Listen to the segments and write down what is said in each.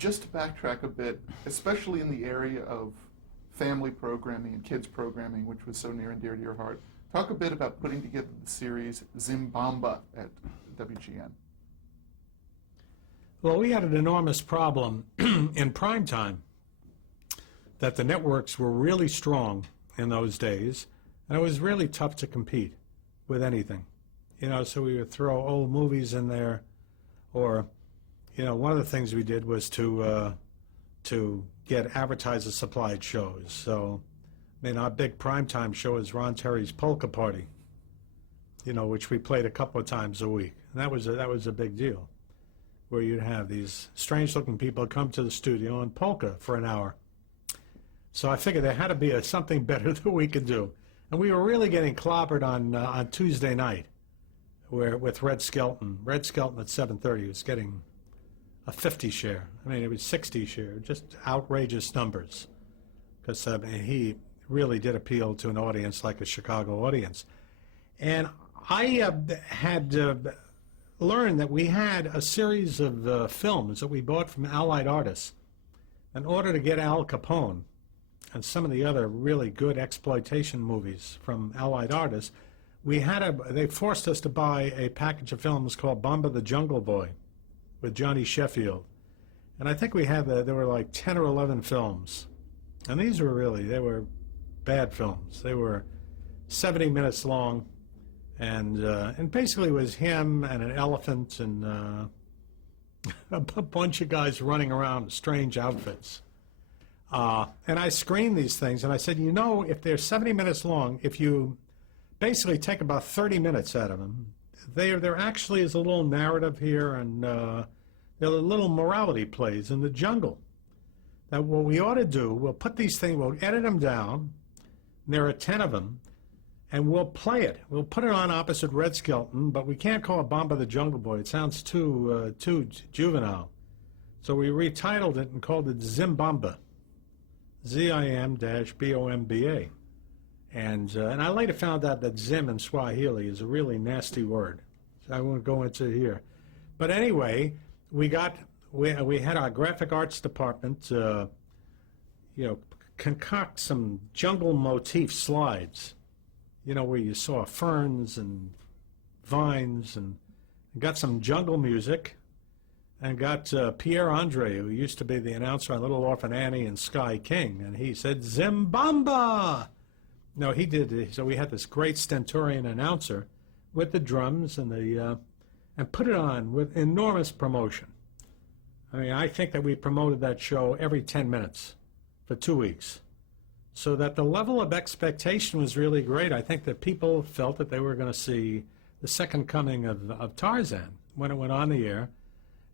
just to backtrack a bit, especially in the area of family programming and kids programming, which was so near and dear to your heart, talk a bit about putting together the series Zim-Bomba at WGN. Well, we had an enormous problem in prime time that the networks were really strong in those days, and it was really tough to compete with anything. So we would throw old movies in there, or, one of the things we did was to get advertiser-supplied shows. So, our big primetime show is Ron Terry's Polka Party, which we played a couple of times a week. And that was a big deal, where you'd have these strange-looking people come to the studio and polka for an hour. So I figured there had to be something better that we could do. And we were really getting clobbered on Tuesday night with Red Skelton. Red Skelton at 7:30 was getting a 50 share. It was 60 share, just outrageous numbers. Because he really did appeal to an audience like a Chicago audience. And I had learned that we had a series of films that we bought from Allied artists in order to get Al Capone and some of the other really good exploitation movies from Allied artists. They forced us to buy a package of films called Bomba the Jungle Boy with Johnny Sheffield. And I think there were like 10 or 11 films. And these they were bad films. They were 70 minutes long, and basically it was him and an elephant and a bunch of guys running around in strange outfits. And I screened these things, and I said, if they're 70 minutes long, if you basically take about 30 minutes out of them, there actually is a little narrative here, and there are little morality plays in the jungle. That what we ought to do, we'll put these things, we'll edit them down, and there are 10 of them, and we'll play it. We'll put it on opposite Red Skelton, but we can't call it Bomba the Jungle Boy. It sounds too juvenile. So we retitled it and called it Zim-Bomba. Zim-Bomba. And I later found out that Zim in Swahili is a really nasty word. So I won't go into here. But anyway, we had our graphic arts department, concoct some jungle motif slides, where you saw ferns and vines, and got some jungle music, and got Pierre Andre, who used to be the announcer on Little Orphan Annie and Sky King, and he said, Zim-Bomba! No, he did. So we had this great stentorian announcer with the drums and put it on with enormous promotion. I think that we promoted that show every 10 minutes for 2 weeks, so that the level of expectation was really great. I think that people felt that they were going to see the second coming of Tarzan when it went on the air.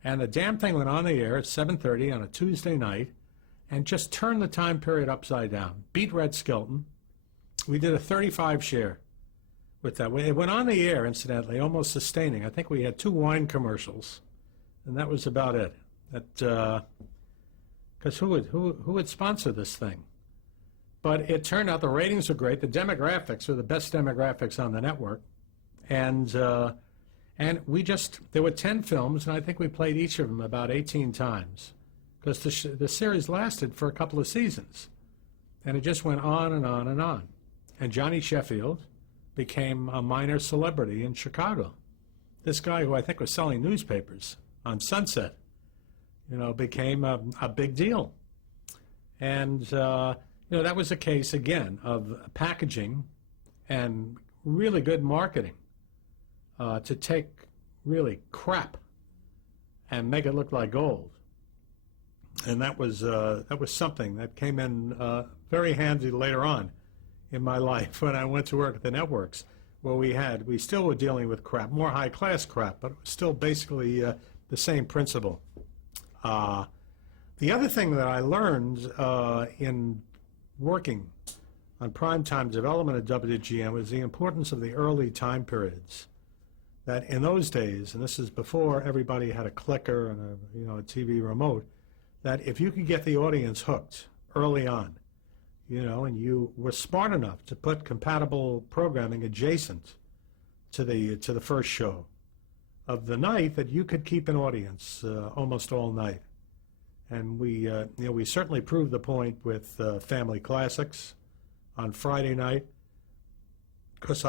And the damn thing went on the air at 7:30 on a Tuesday night and just turned the time period upside down. Beat Red Skelton. We did a 35 share with that. It went on the air, incidentally, almost sustaining. I think we had 2 wine commercials, and that was about it. Because who would sponsor this thing? But it turned out the ratings were great. The demographics were the best demographics on the network. And there were 10 films, and I think we played each of them about 18 times, because the series lasted for a couple of seasons. And it just went on and on and on. And Johnny Sheffield became a minor celebrity in Chicago. This guy, who I think was selling newspapers on Sunset, became a big deal. And, that was a case, again, of packaging and really good marketing to take really crap and make it look like gold. And that was something that came in very handy later on in my life when I went to work at the networks, where we still were dealing with crap, more high-class crap, but it was still basically the same principle. The other thing that I learned in working on primetime development at WGN was the importance of the early time periods. That in those days, and this is before everybody had a clicker and a TV remote, that if you could get the audience hooked early on, and you were smart enough to put compatible programming adjacent to the first show of the night, that you could keep an audience almost all night. And we certainly proved the point with Family Classics on Friday night, because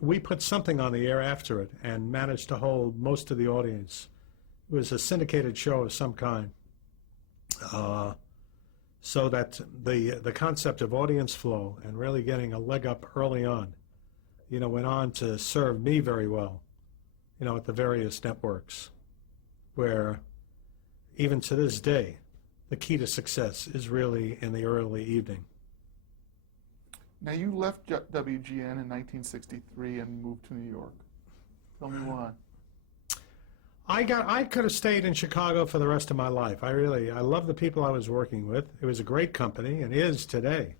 we put something on the air after it and managed to hold most of the audience. It was a syndicated show of some kind, so that the concept of audience flow and really getting a leg up early on, went on to serve me very well, at the various networks, where even to this day, the key to success is really in the early evening. Now, you left WGN in 1963 and moved to New York. Tell me why. I could have stayed in Chicago for the rest of my life. I love the people I was working with. It was a great company, and is today.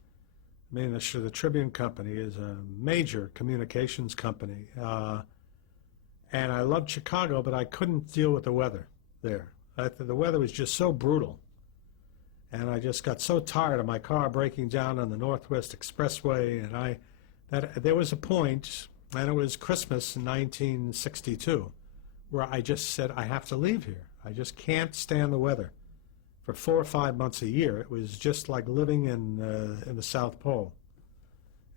I mean, the Tribune Company is a major communications company. And I loved Chicago, but I couldn't deal with the weather there. The weather was just so brutal. And I just got so tired of my car breaking down on the Northwest Expressway. And there was a point, and it was Christmas in 1962, where I just said, I have to leave here. I just can't stand the weather. For 4 or 5 months a year, it was just like living in the South Pole.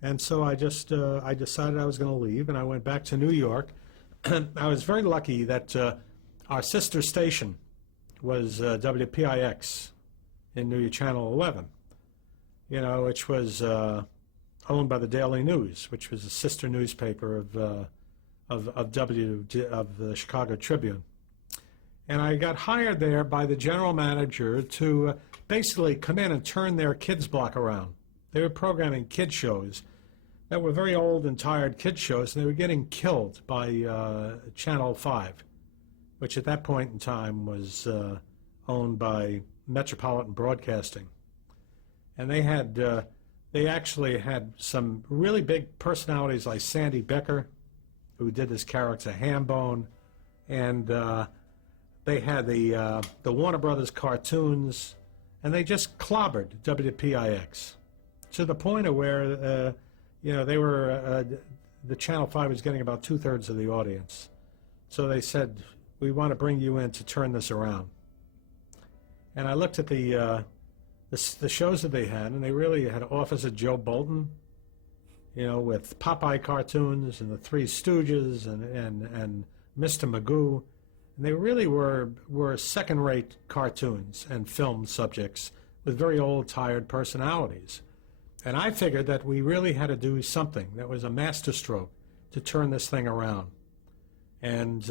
And so I decided I was going to leave, and I went back to New York. I was very lucky that our sister station was WPIX in New York, Channel 11, which was owned by the Daily News, which was a sister newspaper of the Chicago Tribune. And I got hired there by the general manager to basically come in and turn their kids block around. They were programming kid shows that were very old and tired kid shows, and they were getting killed by Channel 5, which at that point in time was owned by Metropolitan Broadcasting. And they actually had some really big personalities like Sandy Becker, who did this character Hambone, and they had the Warner Brothers cartoons, and they just clobbered WPIX to the point of where they were the Channel 5 was getting about 2/3 of the audience. So they said, we want to bring you in to turn this around. And I looked at the shows that they had, and they really had Officer Joe Bolton, with Popeye cartoons and the Three Stooges and Mr. Magoo. And they really were second-rate cartoons and film subjects with very old, tired personalities. And I figured that we really had to do something that was a masterstroke to turn this thing around. And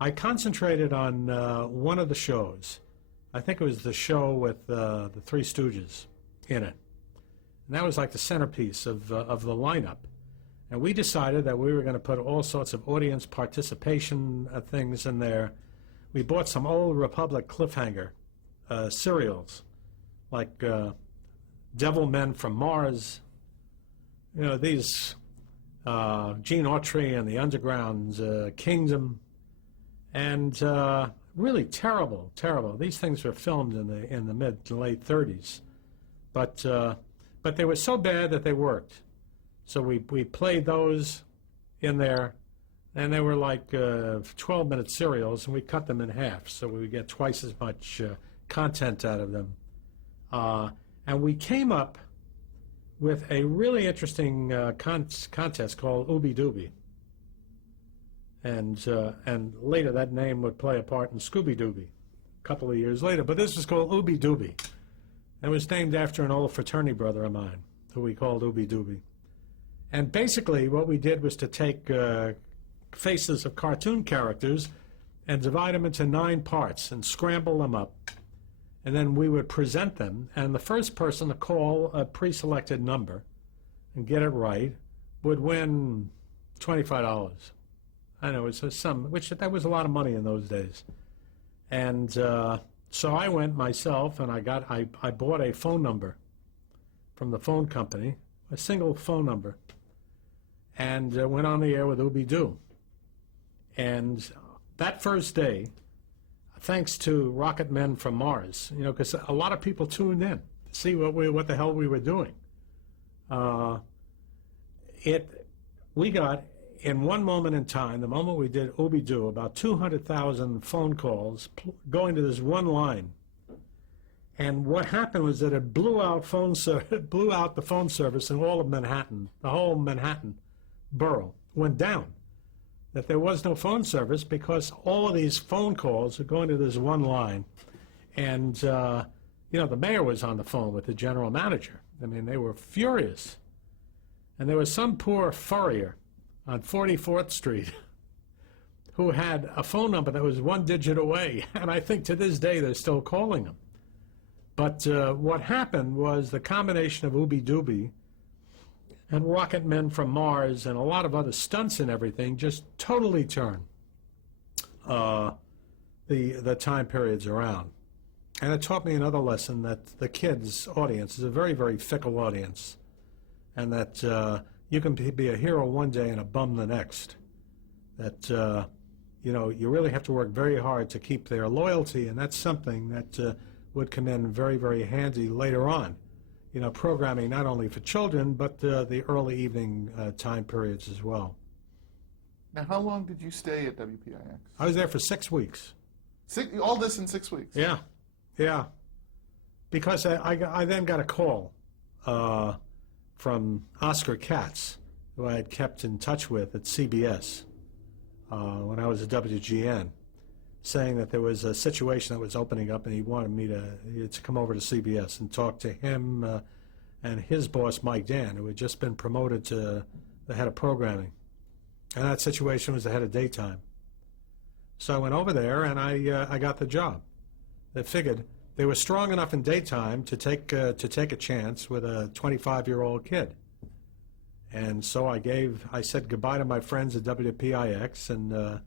I concentrated on one of the shows. I think it was the show with the Three Stooges in it. And that was like the centerpiece of the lineup. And we decided that we were going to put all sorts of audience participation things in there. We bought some old Republic cliffhanger serials, like Devil Men from Mars. These Gene Autry and the Underground's Kingdom. And really terrible. These things were filmed in the mid to late 30s. But they were so bad that they worked. So we played those in there, and they were like 12-minute serials, and we cut them in half so we would get twice as much content out of them. And we came up with a really interesting contest called Ooby Dooby. And later that name would play a part in Scooby-Doo a couple of years later. But this was called Ooby Dooby. It was named after an old fraternity brother of mine who we called Ooby Dooby. And basically what we did was to take faces of cartoon characters and divide them into 9 parts and scramble them up. And then we would present them, and the first person to call a pre-selected number and get it right would win $25. I know, it's that was a lot of money in those days. And so I went myself, and I bought a phone number from the phone company, a single phone number, and went on the air with Ooby Doo. And that first day, thanks to Rocket Men from Mars, because a lot of people tuned in to see what the hell we were doing. We got, in one moment in time, the moment we did Ooby Doo, about 200,000 phone calls going to this one line And what happened was that it blew out blew out the phone service in all of Manhattan. The whole Manhattan borough went down. That there was no phone service because all of these phone calls are going to this one line. And, the mayor was on the phone with the general manager. I mean, they were furious. And there was some poor furrier on 44th Street who had a phone number that was one digit away. And I think to this day they're still calling him. But what happened was the combination of Ooby Dooby and Rocket Men from Mars and a lot of other stunts and everything just totally turned the time periods around. And it taught me another lesson, that the kids' audience is a very, very fickle audience, and that you can be a hero one day and a bum the next. That, you really have to work very hard to keep their loyalty, and that's something that would come in very, very handy later on. Programming not only for children, but the early evening time periods as well. Now, how long did you stay at WPIX? I was there for 6 weeks. All this in 6 weeks? Yeah. Because I then got a call from Oscar Katz, who I had kept in touch with at CBS when I was at WGN, saying that there was a situation that was opening up and he wanted me to come over to CBS and talk to him and his boss, Mike Dan, who had just been promoted to the head of programming. And that situation was the head of daytime. So I went over there and I got the job. They figured they were strong enough in daytime to take a chance with a 25-year-old kid. And so I said goodbye to my friends at WPIX and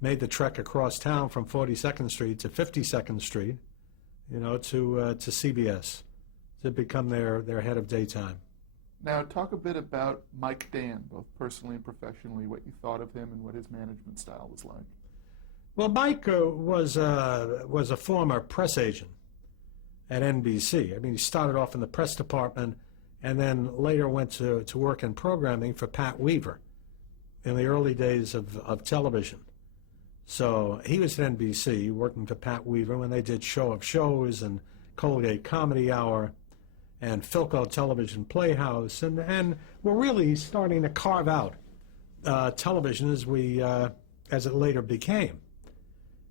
made the trek across town from 42nd Street to 52nd Street, to CBS to become their head of daytime. Now, talk a bit about Mike Dan, both personally and professionally, what you thought of him and what his management style was like. Well, Mike was a former press agent at NBC. I mean, he started off in the press department and then later went to work in programming for Pat Weaver in the early days of television. So he was at NBC working for Pat Weaver when they did Show of Shows and Colgate Comedy Hour and Philco Television Playhouse, and we're really starting to carve out television as it later became.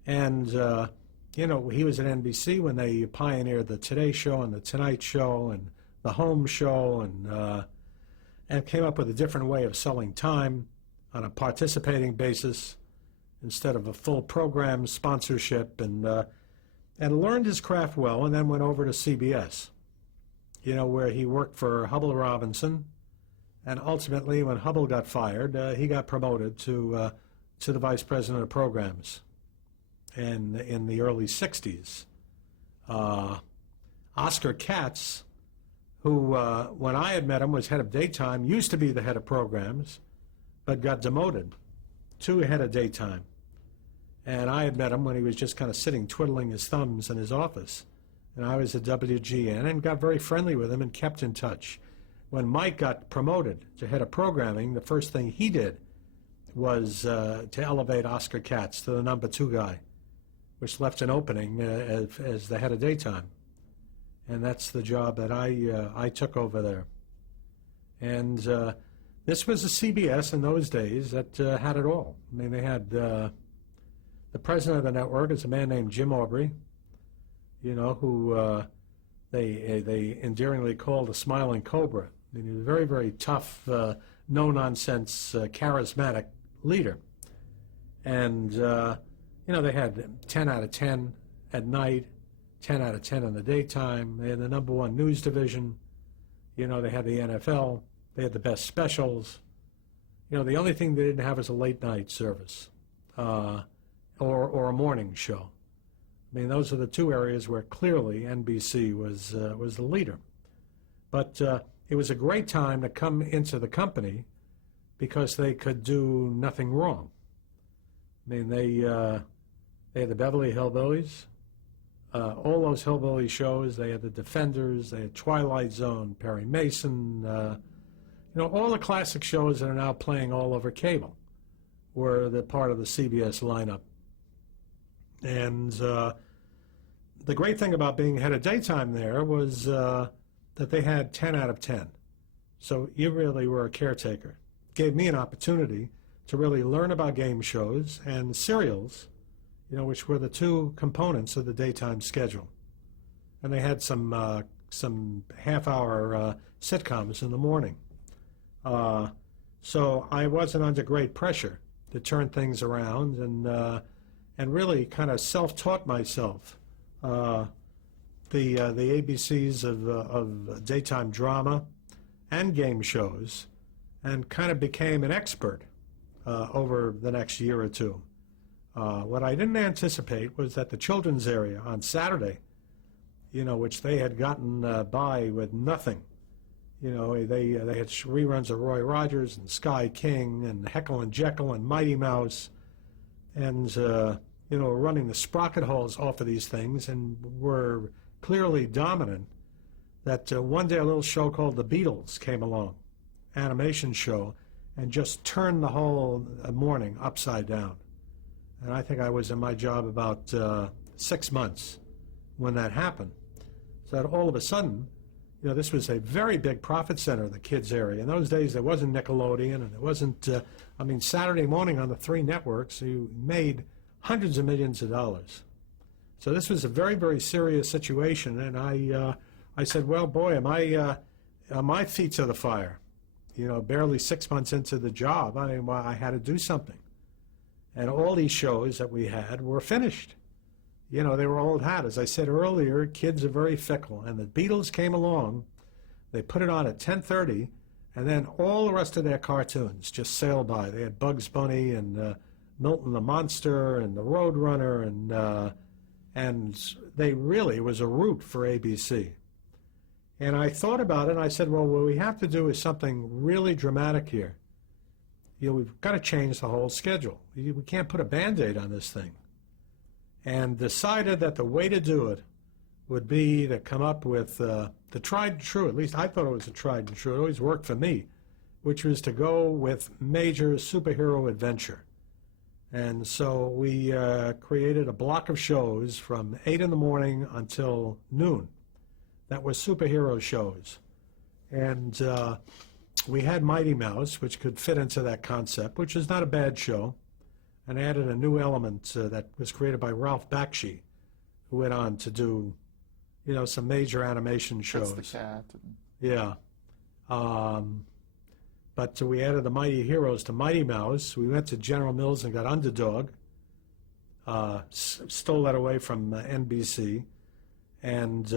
And, he was at NBC when they pioneered the Today Show and the Tonight Show and the Home Show and came up with a different way of selling time on a participating basis instead of a full program sponsorship, and learned his craft well, and then went over to CBS, where he worked for Hubble Robinson. And ultimately, when Hubble got fired, he got promoted to the vice president of programs. And in the early 60s, Oscar Katz, who, when I had met him, was head of daytime, used to be the head of programs, but got demoted to head of daytime. And I had met him when he was just kind of sitting twiddling his thumbs in his office. And I was at WGN and got very friendly with him and kept in touch. When Mike got promoted to head of programming, the first thing he did was to elevate Oscar Katz to the number 2 guy, which left an opening as the head of daytime. And that's the job that I took over there. And this was a CBS in those days that had it all. I mean, they had the president of the network is a man named Jim Aubrey, who they endearingly called a smiling cobra. I mean, he was a very, very tough, no-nonsense, charismatic leader. And, they had 10 out of 10 at night, 10 out of 10 in the daytime. They had the number 1 news division. They had the NFL. They had the best specials. The only thing they didn't have is a late-night service or a morning show. I mean, those are the 2 areas where clearly NBC was the leader. But it was a great time to come into the company because they could do nothing wrong. I mean, they had the Beverly Hillbillies, all those hillbilly shows. They had the Defenders, they had Twilight Zone, Perry Mason, all the classic shows that are now playing all over cable were the part of the CBS lineup. And the great thing about being head of daytime there was that they had 10 out of 10. So you really were a caretaker. Gave me an opportunity to really learn about game shows and serials, which were the two components of the daytime schedule. And they had some half-hour sitcoms in the morning. So I wasn't under great pressure to turn things around and really kind of self-taught myself the ABCs of daytime drama and game shows, and kind of became an expert over the next year or two. What I didn't anticipate was that the children's area on Saturday, which they had gotten by with nothing. They had reruns of Roy Rogers and Sky King and Heckle and Jekyll and Mighty Mouse, and running the sprocket holes off of these things, and were clearly dominant. That one day a little show called The Beatles came along, animation show, and just turned the whole morning upside down. And I think I was in my job about 6 months when that happened. So that all of a sudden, this was a very big profit center, the kids area. In those days, there wasn't Nickelodeon, and it wasn't, Saturday morning on the 3 networks, you made hundreds of millions of dollars. So this was a very, very serious situation, and I said, well, boy, my feet to the fire. Barely 6 months into the job, I had to do something. And all these shows that we had were finished. They were old hat. As I said earlier, kids are very fickle. And the Beatles came along, they put it on at 10:30, and then all the rest of their cartoons just sailed by. They had Bugs Bunny and Milton the Monster and the Roadrunner, and they really was a root for ABC. And I thought about it, and I said, well, what we have to do is something really dramatic here. We've got to change the whole schedule. We can't put a Band-Aid on this thing. And decided that the way to do it would be to come up with the tried and true, at least I thought it was a tried and true, it always worked for me, which was to go with major superhero adventure. And so we created a block of shows from 8 in the morning until noon. That was superhero shows. And we had Mighty Mouse, which could fit into that concept, which is not a bad show, and added a new element that was created by Ralph Bakshi, who went on to do, some major animation shows. That's the cat. Yeah. But we added the Mighty Heroes to Mighty Mouse. We went to General Mills and got Underdog, stole that away from NBC, and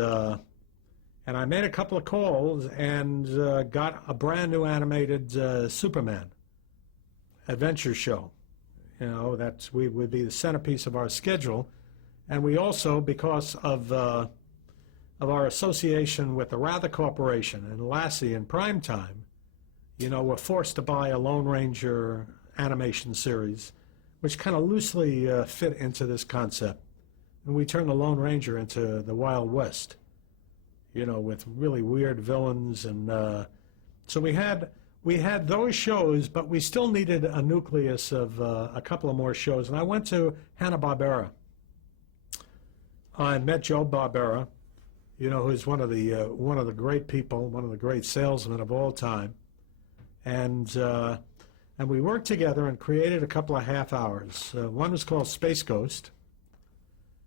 I made a couple of calls and got a brand new animated Superman adventure show. That would be the centerpiece of our schedule. And we also, because of our association with the Rather Corporation and Lassie in prime time, were forced to buy a Lone Ranger animation series, which kind of loosely fit into this concept. And we turned the Lone Ranger into the Wild West, with really weird villains. And so we had those shows, but we still needed a nucleus of a couple of more shows. And I went to Hanna-Barbera. I met Joe Barbera, who's one of the great people, one of the great salesmen of all time. And we worked together and created a couple of half hours. One was called Space Ghost,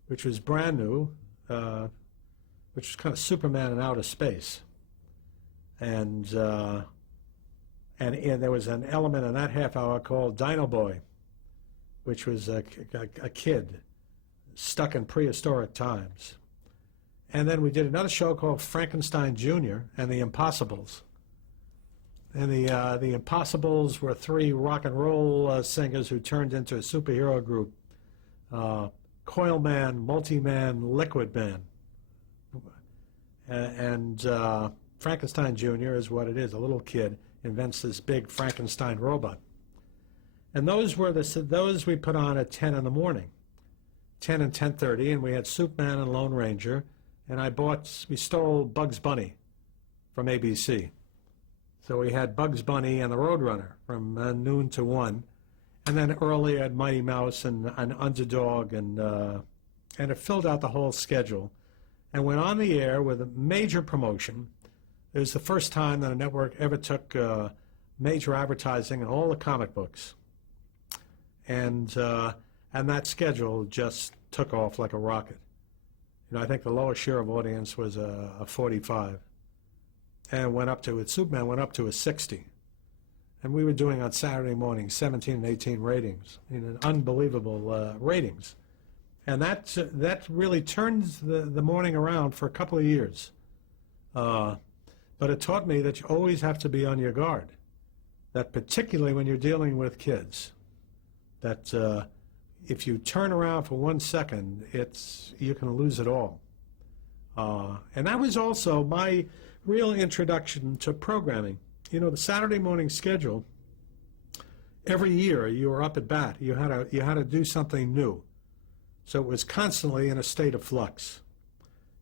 which was brand new, which was kind of Superman in outer space. And there was an element in that half hour called Dino Boy, which was a kid stuck in prehistoric times. And then we did another show called Frankenstein Jr. and the Impossibles. And the Impossibles were 3 rock and roll singers who turned into a superhero group. Coil Man, Multi-Man, Liquid Man. And Frankenstein Jr. is what it is. A little kid invents this big Frankenstein robot. And those we put on at 10 in the morning, 10 and 10:30, and we had Superman and Lone Ranger, and we stole Bugs Bunny from ABC. So we had Bugs Bunny and the Roadrunner from noon to 1, and then early at Mighty Mouse and Underdog and and it filled out the whole schedule and went on the air with a major promotion. It was the first time that a network ever took major advertising in all the comic books. And that schedule just took off like a rocket. You know, I think the lowest share of audience was a 45. And went up to, with Superman, went up to a 60. And we were doing on Saturday morning 17 and 18 ratings, you know, unbelievable ratings. And that really turns the morning around for a couple of years. But it taught me that you always have to be on your guard, that particularly when you're dealing with kids, that if you turn around for 1 second, you can lose it all. And that was also my real introduction to programming. You know, the Saturday morning schedule, every year you were up at bat. You had to do something new. So it was constantly in a state of flux.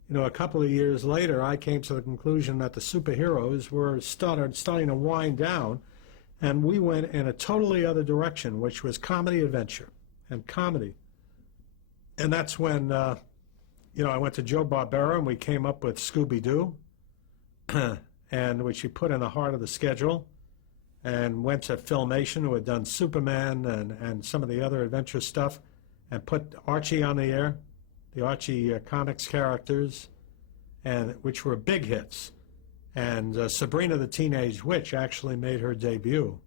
You know, a couple of years later, I came to the conclusion that the superheroes were starting to wind down, and we went in a totally other direction, which was comedy adventure and comedy. And that's when, you know, I went to Joe Barbera, and we came up with Scooby-Doo, and which we put in the heart of the schedule, and went to Filmation, who had done Superman and some of the other adventure stuff, and put Archie on the air, the Archie comics characters, and which were big hits. And Sabrina the Teenage Witch actually made her debut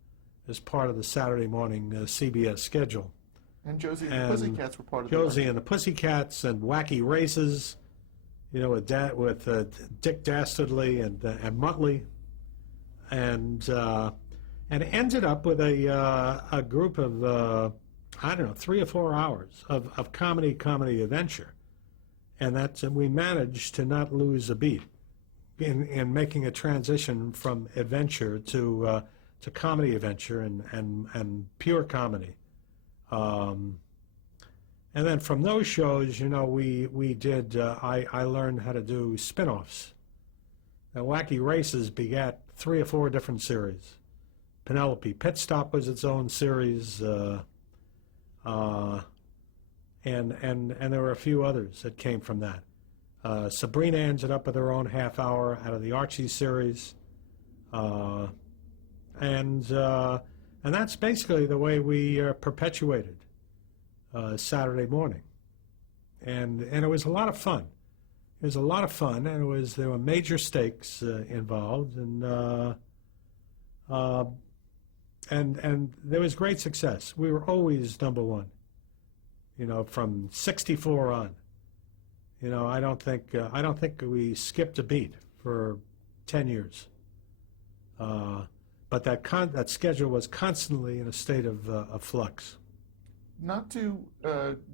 as part of the Saturday morning CBS schedule. And Josie and the Pussycats were part of Josie and the Pussycats and Wacky Races, you know, with Dick Dastardly and Muttley, and ended up with a group of I don't know, 3 or 4 hours of comedy adventure, and we managed to not lose a beat in making a transition from adventure to comedy adventure and pure comedy. And then from those shows, you know, we did. I learned how to do spin-offs. Now, Wacky Races begat 3 or 4 different series. Penelope Pit Stop was its own series. And there were a few others that came from that. Sabrina ended up with her own half hour out of the Archie series, and that's basically the way we perpetuated Saturday morning, and it was a lot of fun. It was a lot of fun, and there were major stakes involved, and there was great success. We were always number one, you know, from '64 on. You know, I don't think we skipped a beat for 10 years. But that schedule was constantly in a state of flux. Not to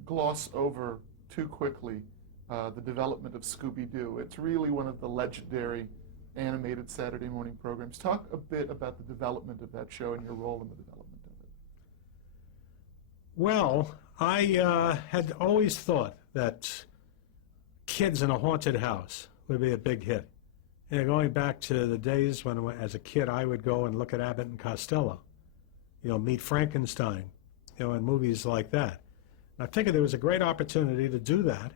gloss over too quickly the development of Scooby-Doo. It's really one of the legendary animated Saturday morning programs. Talk a bit about the development of that show and your role in the development of it. Well, I had always thought that Kids in a Haunted House would be a big hit. And going back to the days when, as a kid, I would go and look at Abbott and Costello, you know, Meet Frankenstein, you know, and movies like that. And I figured there was a great opportunity to do that,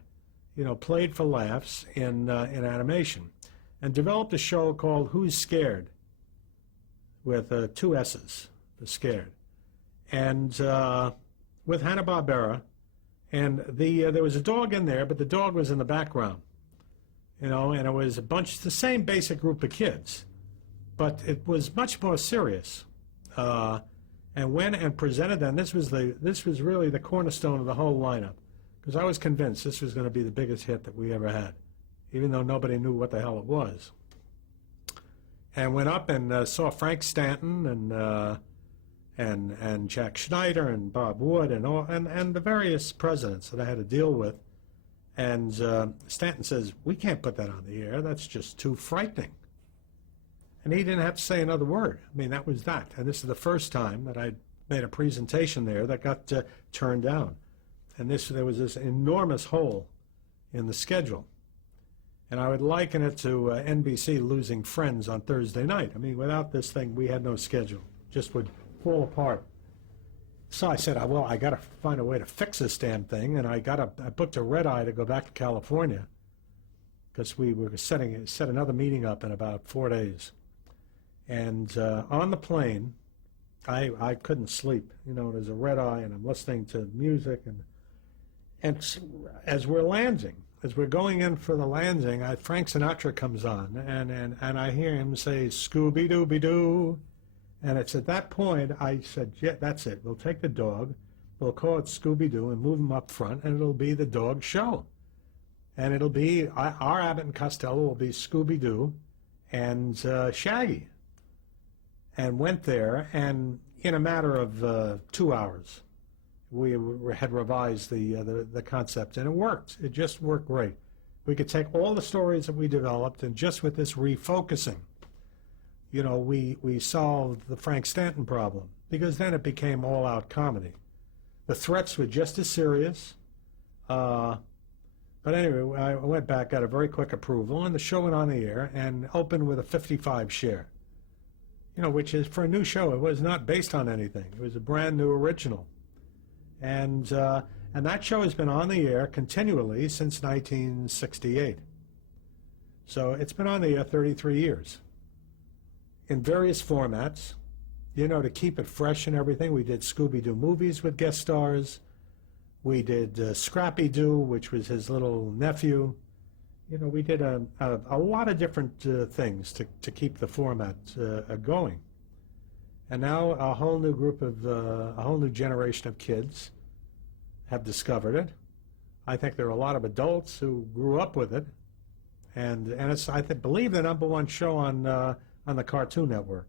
you know, played for laughs in animation, and developed a show called Who's Scared, with 2 S's for scared, and with Hanna-Barbera. And there was a dog in there, but the dog was in the background, you know, and it was the same basic group of kids, but it was much more serious. And went and presented them. This was really the cornerstone of the whole lineup, because I was convinced this was going to be the biggest hit that we ever had, even though nobody knew what the hell it was. And went up and saw Frank Stanton and Jack Schneider and Bob Wood and the various presidents that I had to deal with. And Stanton says, "We can't put that on the air. That's just too frightening." And he didn't have to say another word. I mean, that was that. And this is the first time that I made a presentation there that got turned down. And there was this enormous hole in the schedule. And I would liken it to NBC losing Friends on Thursday night. I mean, without this thing, we had no schedule. Just would fall apart. So I said, well, I got to find a way to fix this damn thing, and I booked a red eye to go back to California because we were set another meeting up in about 4 days. And on the plane, I couldn't sleep. There's a red eye, and I'm listening to music, and as we're landing, as we're going in for the landing, Frank Sinatra comes on, and I hear him say, Scooby-Doo-be-Doo. And it's at that point I said, yeah, that's it. We'll take the dog, we'll call it Scooby-Doo and move him up front, and it'll be the dog show. And it'll be, our Abbott and Costello will be Scooby-Doo and Shaggy. And went there, and in a matter of 2 hours, we had revised the concept, and it worked. It just worked great. We could take all the stories that we developed, and just with this refocusing, we solved the Frank Stanton problem, because then it became all-out comedy. The threats were just as serious. But anyway, I went back, got a very quick approval, and the show went on the air and opened with a 55 share, which is, for a new show, it was not based on anything. It was a brand new original. And that show has been on the air continually since 1968. So it's been on the air 33 years. In various formats, to keep it fresh and everything. We did Scooby-Doo movies with guest stars. We did Scrappy-Doo, which was his little nephew. We did a lot of different things to keep the format going. And now a whole new generation of kids have discovered it. I think there are a lot of adults who grew up with it. And it's, believe, the #1 show on the Cartoon Network.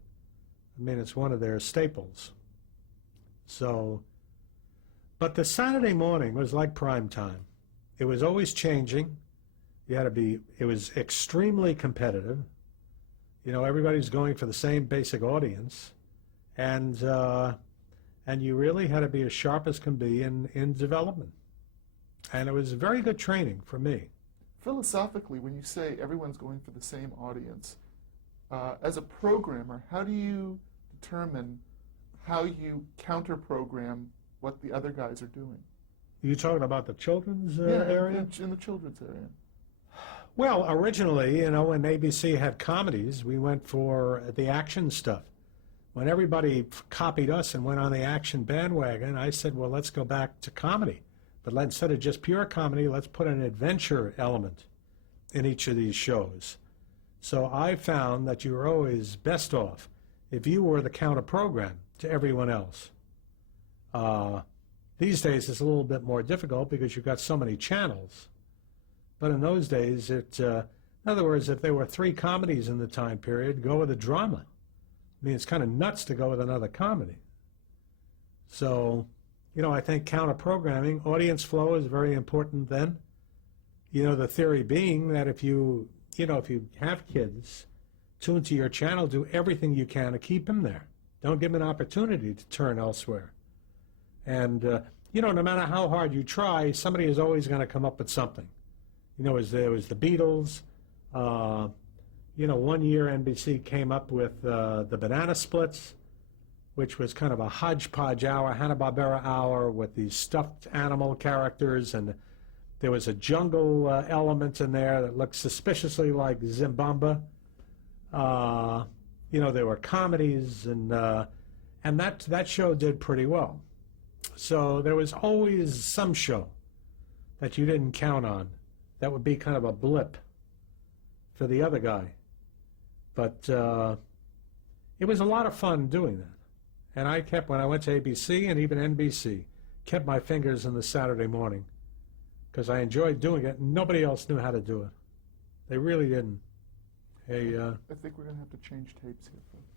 I mean, it's one of their staples. So, but the Saturday morning was like prime time. It was always changing. It was extremely competitive. Everybody's going for the same basic audience. And you really had to be as sharp as can be in development. And it was very good training for me. Philosophically, when you say everyone's going for the same audience, as a programmer, how do you determine how you counter-program what the other guys are doing? Are you talking about the children's area? In the children's area. Well, originally, when ABC had comedies, we went for the action stuff. When everybody copied us and went on the action bandwagon, I said, well, let's go back to comedy. But instead of just pure comedy, let's put an adventure element in each of these shows. So I found that you were always best off if you were the counter-program to everyone else. These days it's a little bit more difficult because you've got so many channels. But in those days, in other words, if there were 3 comedies in the time period, go with a drama. I mean, it's kind of nuts to go with another comedy. So, I think counter-programming, audience flow is very important then. The theory being that if you have kids tuned to your channel, do everything you can to keep them there. Don't give them an opportunity to turn elsewhere. And, no matter how hard you try, somebody is always going to come up with something. There was the Beatles. One year NBC came up with the Banana Splits, which was kind of a hodgepodge hour, Hanna-Barbera hour with these stuffed animal characters, and there was a jungle element in there that looked suspiciously like Zim-Bomba. There were comedies, and that show did pretty well. So there was always some show that you didn't count on that would be kind of a blip for the other guy. But it was a lot of fun doing that. And I kept, when I went to ABC and even NBC, kept my fingers in the Saturday morning because I enjoyed doing it, and nobody else knew how to do it. They really didn't. I think we're going to have to change tapes here, folks.